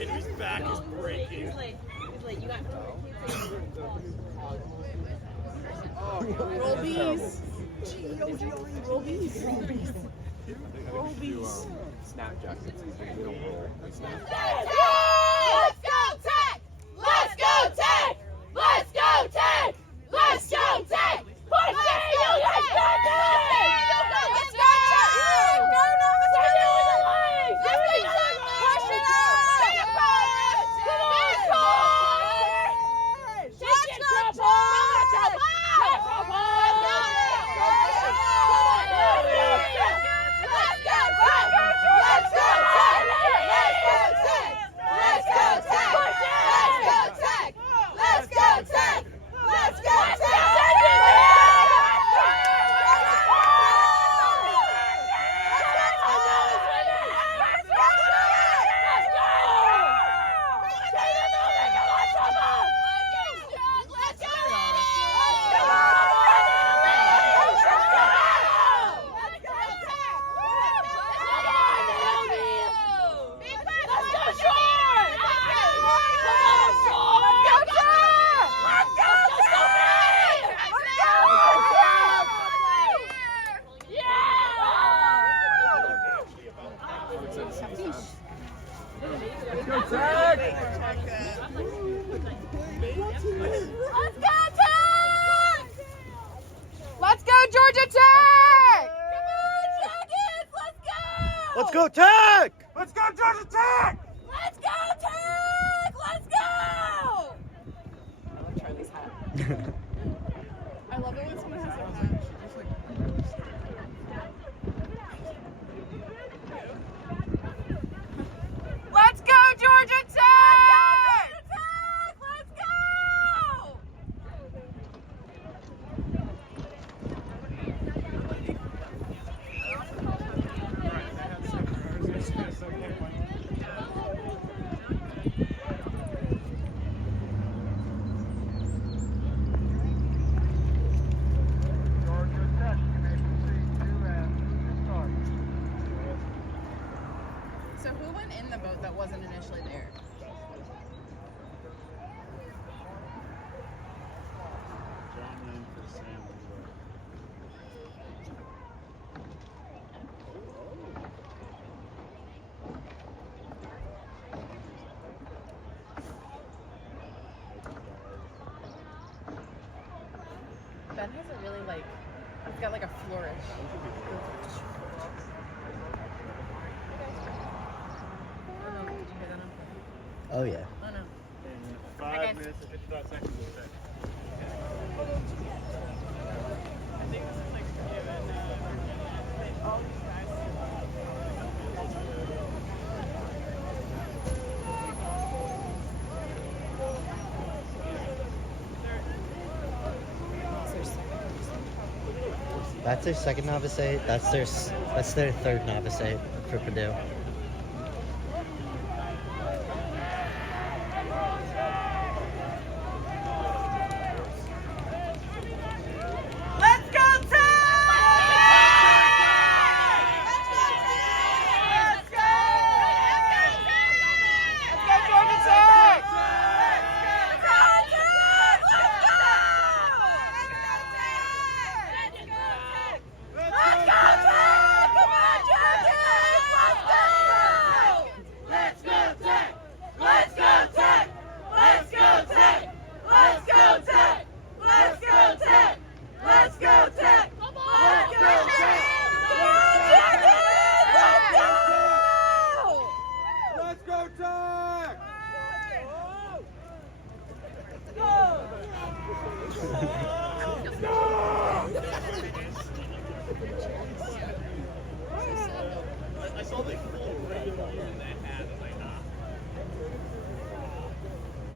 And his back is breaking. He's like, you got Roll bees. Roll bees. Roll bees. Snapjack. We don't roll. We snap. Let's go, Tech! Let's go, Tech! Let's go, Tech! Let's go, Tech! Push it! Let's go, Tech! Let's go, Tech! No, let's go, Tech! Push it out! Take it back! Let's go, Let's go, Georgia Tech! Come on, Jackets! Let's go! Let's go, Tech! Let's go, Georgia Tech! Let's go, Tech! Let's go! I love Charlie's hat. I love it when someone has their own hat. Let's go, Georgia Tech! Let's go! So who went in the boat that wasn't initially there? Ben has a really it's got like a flourish. Oh, no, did you hear that? Oh, yeah. Oh no. 5 minutes and 55 seconds. That's their second novice eight. That's their third novice eight for Purdue. Let's go, Tech! Let's go, Tech! Let's go! Let's go, Georgia Tech! Let's go, Tech! Let's go! Let's go, Tech! Come on, Georgia! Let's go! Let's go, Tech! Let's go, Tech! Let's go, Tech! Let's go, Tech! Let's go, Tech! Let's go, Tech! Come on! Let's go, Tech! Come on, Jackets! Let's go! Let's go, Tech! I saw the full red in that hat.